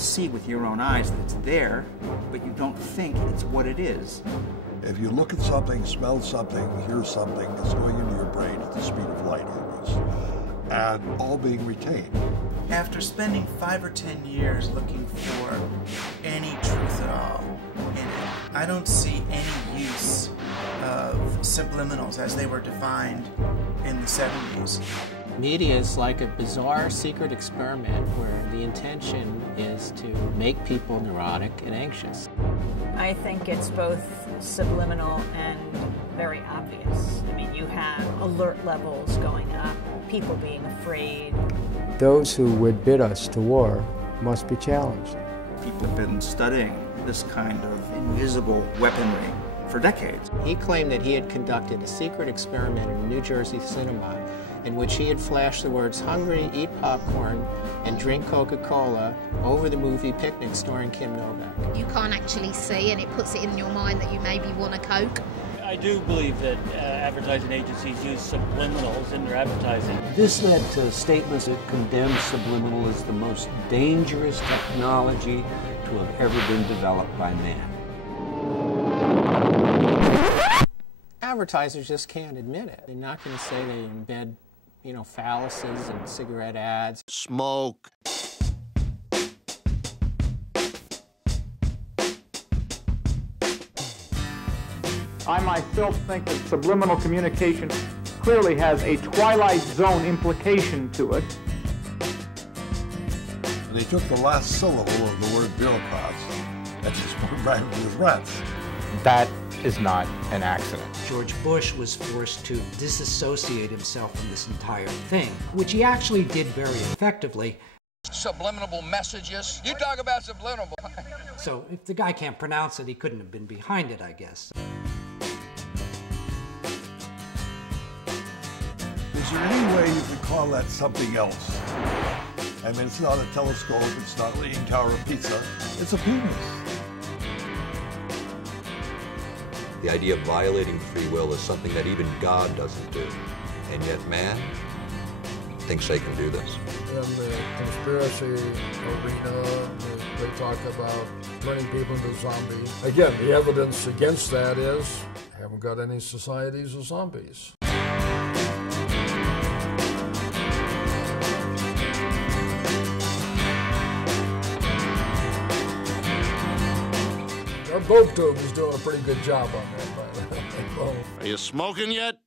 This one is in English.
see with your own eyes that it's there, but you don't think it's what it is. If you look at something, smell something, hear something, it's going into your brain at the speed of light almost, and all being retained. After spending 5 or 10 years looking for any truth at all in it, I don't see any use of subliminals as they were defined in the 70s. Media is like a bizarre secret experiment where the intention is to make people neurotic and anxious. I think it's both subliminal and very obvious. I mean, you have alert levels going up, people being afraid. Those who would bid us to war must be challenged. People have been studying this kind of invisible weaponry for decades. He claimed that he had conducted a secret experiment in a New Jersey cinema in which he had flashed the words "hungry, eat popcorn, and drink Coca-Cola" over the movie Picnic starring Kim Novak. You can't actually see, and it puts it in your mind that you maybe want a Coke. I do believe that advertising agencies use subliminals in their advertising. This led to statements that condemned subliminal as the most dangerous technology to have ever been developed by man. Advertisers just can't admit it. They're not going to say they embed, fallacies in cigarette ads. Smoke. I myself think that subliminal communication clearly has a Twilight Zone implication to it. And they took the last syllable of the word bureaucrats and just put it back with rats. That is not an accident. George Bush was forced to disassociate himself from this entire thing, which he actually did very effectively. Subliminal messages. You talk about subliminal. So if the guy can't pronounce it, he couldn't have been behind it, I guess. Is there any way you could call that something else? I mean, it's not a telescope, it's not a Leaning Tower of Pizza, it's a penis. The idea of violating free will is something that even God doesn't do. And yet man thinks they can do this. In the conspiracy arena, they talk about turning people into zombies. Again, the evidence against that is, haven't got any societies of zombies. Our boat tube is doing a pretty good job on that, by the way. Are you smoking yet?